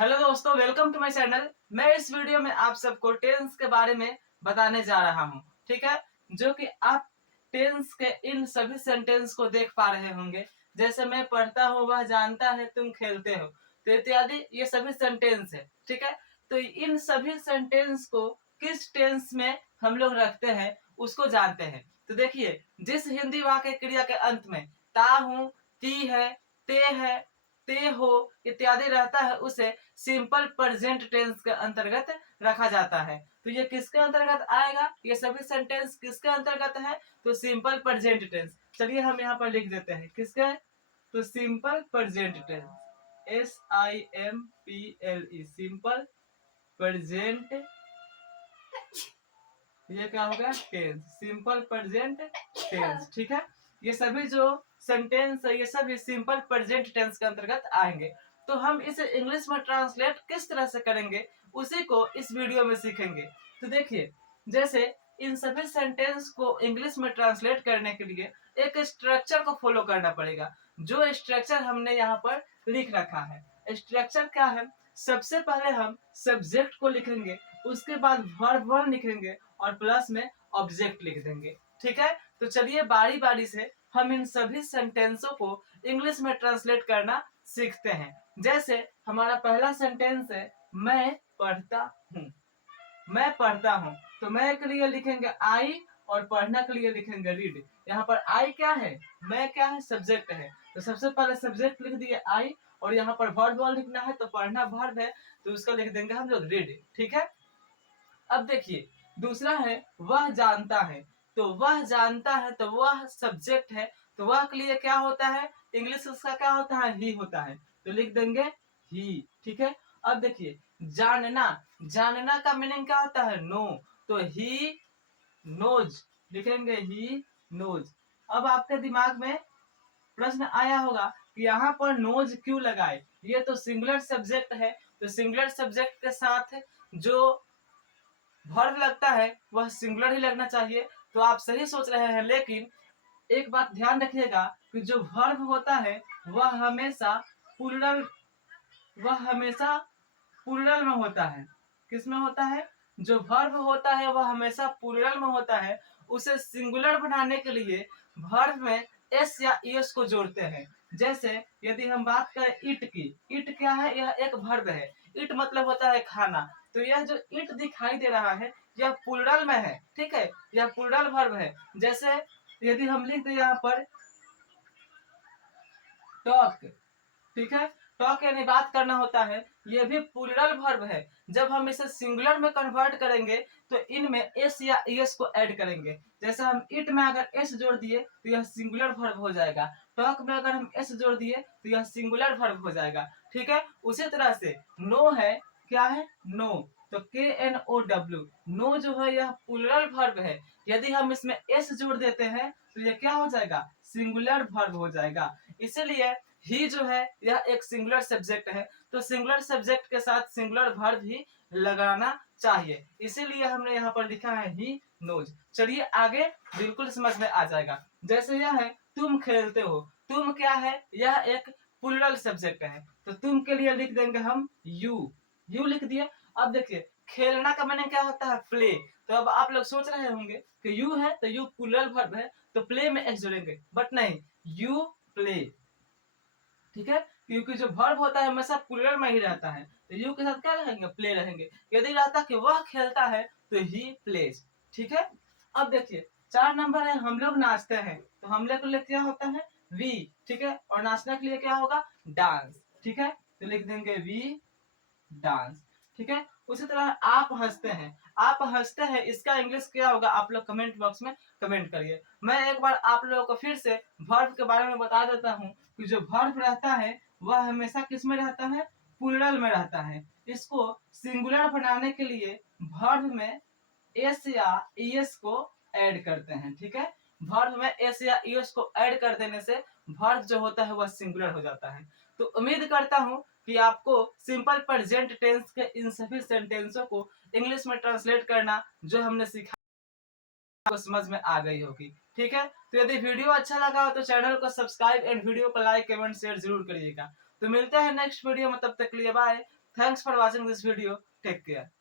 Hello दोस्तों, welcome to my channel. मैं इस वीडियो में आप सबको टेंस के बारे में बताने जा रहा हूं, ठीक है। जो कि आप टेंस के इन सभी सेंटेंस को देख पा रहे होंगे, जैसे मैं पढ़ता हूँ, वह जानता है, तुम खेलते हो, तो इत्यादि ये सभी सेंटेंस है, ठीक है। तो इन सभी सेंटेंस को किस टेंस में हम लोग रखते हैं उसको जानते हैं। तो देखिए, जिस हिंदी वाक्य क्रिया के अंत में ता हूं, ती है, ते ते हो इत्यादि रहता है, उसे सिंपल प्रेजेंट टेंस के अंतर्गत रखा जाता है। तो ये किसके अंतर्गत आएगा? ये सभी सेंटेंस किसके अंतर्गत है? तो सिंपल प्रेजेंट टेंस। चलिए हम यहाँ पर लिख देते हैं किसके। तो simple present tense, SIMPLE, simple present, ये क्या होगा? टेंस, सिंपल प्रेजेंट टेंस, ठीक है। ये सभी जो सेंटेंस है ये सभी सिंपल प्रेजेंट टेंस के अंतर्गत आएंगे। तो हम इसे इंग्लिश में ट्रांसलेट किस तरह से करेंगे उसी को इस वीडियो में सीखेंगे। तो देखिए, जैसे इन सभी सेंटेंस को इंग्लिश में ट्रांसलेट करने के लिए एक स्ट्रक्चर को फॉलो करना पड़ेगा, जो स्ट्रक्चर हमने यहाँ पर लिख रखा है। स्ट्रक्चर क्या है? सबसे पहले हम सब्जेक्ट को लिखेंगे, उसके बाद वर्ब वन लिखेंगे और प्लस में ऑब्जेक्ट लिख देंगे, ठीक है। तो चलिए बारी बारी से हम इन सभी सेंटेंसों को इंग्लिश में ट्रांसलेट करना सीखते हैं। जैसे हमारा पहला सेंटेंस है, मैं पढ़ता हूँ। मैं पढ़ता हूँ, तो मैं के लिए लिखेंगे आई और पढ़ना के लिए लिखेंगे रीड। यहाँ पर आई क्या है? मैं क्या है? सब्जेक्ट है। तो सबसे पहले सब्जेक्ट लिख दिए आई, और यहाँ पर वर्ब वन लिखना है, तो पढ़ना वर्ब है, तो उसका लिख देंगे हम लोग रीड, ठीक है। अब देखिए, दूसरा है वह जानता है। तो वह जानता है, तो वह सब्जेक्ट है, तो वह के लिए क्या होता है? इंग्लिश उसका क्या होता है? ही होता है, तो लिख देंगे ही, ठीक है। अब देखिए, जानना, जानना का मीनिंग क्या होता है? नो, तो ही नोज लिखेंगे, ही नोज। अब आपके दिमाग में प्रश्न आया होगा कि यहाँ पर नोज क्यों लगाए? ये तो सिंगुलर सब्जेक्ट है, तो सिंगुलर सब्जेक्ट के साथ जो वर्ब लगता है वह सिंगुलर ही लगना चाहिए। तो आप सही सोच रहे हैं, लेकिन एक बात ध्यान रखिएगा कि जो वर्ब होता है वह हमेशा प्लूरल, वह हमेशा प्लूरल में होता है। किस में होता है? जो वर्ब होता है वह हमेशा प्लूरल में होता है। उसे सिंगुलर बनाने के लिए वर्ब में एस या एस को जोड़ते हैं। जैसे यदि हम बात करें ईट की, ईट क्या है? यह एक वर्ब है। ईट मतलब होता है खाना। तो यह जो ईट दिखाई दे रहा है यह प्लूरल में है, ठीक है, यह प्लूरल वर्ब है। जैसे यदि हम लिख दें यहाँ पर टॉक, ठीक है, टॉक यानी बात करना होता है, ये भी प्लूरल वर्ब है। जब हम इसे सिंगुलर में कन्वर्ट करेंगे तो इनमें एस या एस को ऐड करेंगे। जैसे हम इट में अगर एस जोड़ दिए तो यह सिंगुलर वर्ब हो जाएगा, टॉक में अगर हम एस जोड़ दिए तो यह सिंगुलर वर्ब हो जाएगा, ठीक है। उसी तरह से नो है, क्या है? नो, तो KNOW, नो जो है यह प्लूरल वर्ब है। यदि हम इसमें एस जोड़ देते हैं तो यह क्या हो जाएगा? सिंगुलर वर्ब हो जाएगा। इसीलिए ही जो है यह एक सिंगुलर सब्जेक्ट है, तो सिंगुलर सब्जेक्ट के साथ सिंगुलर वर्ब ही लगाना चाहिए। इसीलिए हमने यहाँ पर लिखा है ही नोज। चलिए आगे बिल्कुल समझ में आ जाएगा। जैसे यह है तुम खेलते हो, तुम क्या है? यह एक प्लूरल सब्जेक्ट है, तो तुम के लिए लिख देंगे हम यू, यू लिख दिए। अब देखिए, खेलना का माने क्या होता है? प्ले। तो अब आप लोग सोच रहे होंगे कि यू है तो यू प्लूरल वर्ब है, तो प्ले में एस जोड़ेंगे, बट नहीं, यू प्ले, ठीक है, क्योंकि जो वर्ब होता है हमेशा प्लूरल में ही रहता है, तो यू के साथ क्या रहेंगे? प्ले रहेंगे। यदि रहता कि वह खेलता है तो ही प्लेज, ठीक है। अब देखिए, 4 नंबर है हम लोग नाचते हैं, तो हम लोग के लिए क्या होता है? वी, ठीक है, और नाचने के लिए क्या होगा? डांस, ठीक है, तो लिख देंगे वी डांस, ठीक है। उसी तरह आप हंसते हैं, आप हंसते हैं, इसका इंग्लिश क्या होगा? आप लोग कमेंट बॉक्स में कमेंट करिए। मैं एक बार आप लोगों को फिर से वर्ब के बारे में बता देता हूँ कि जो वर्ब रहता है वह हमेशा किस में रहता है? प्लूरल में रहता है। इसको सिंगुलर बनाने के लिए वर्ब में एस या ईएस को ऐड करते हैं, ठीक है। वर्ब में एस या ईएस को ऐड कर देने से वर्ब जो होता है वह सिंगुलर हो जाता है। तो उम्मीद करता हूँ कि आपको सिंपल प्रेजेंट टेंस के इन सभी सेंटेंसों को इंग्लिश में ट्रांसलेट करना जो हमने सीखा आपको समझ में आ गई होगी, ठीक है। तो यदि वीडियो अच्छा लगा हो तो चैनल को सब्सक्राइब एंड वीडियो को लाइक कमेंट शेयर जरूर करिएगा। तो मिलते हैं नेक्स्ट वीडियो में, तब तक के लिए bye. Thanks for watching this video. Take care.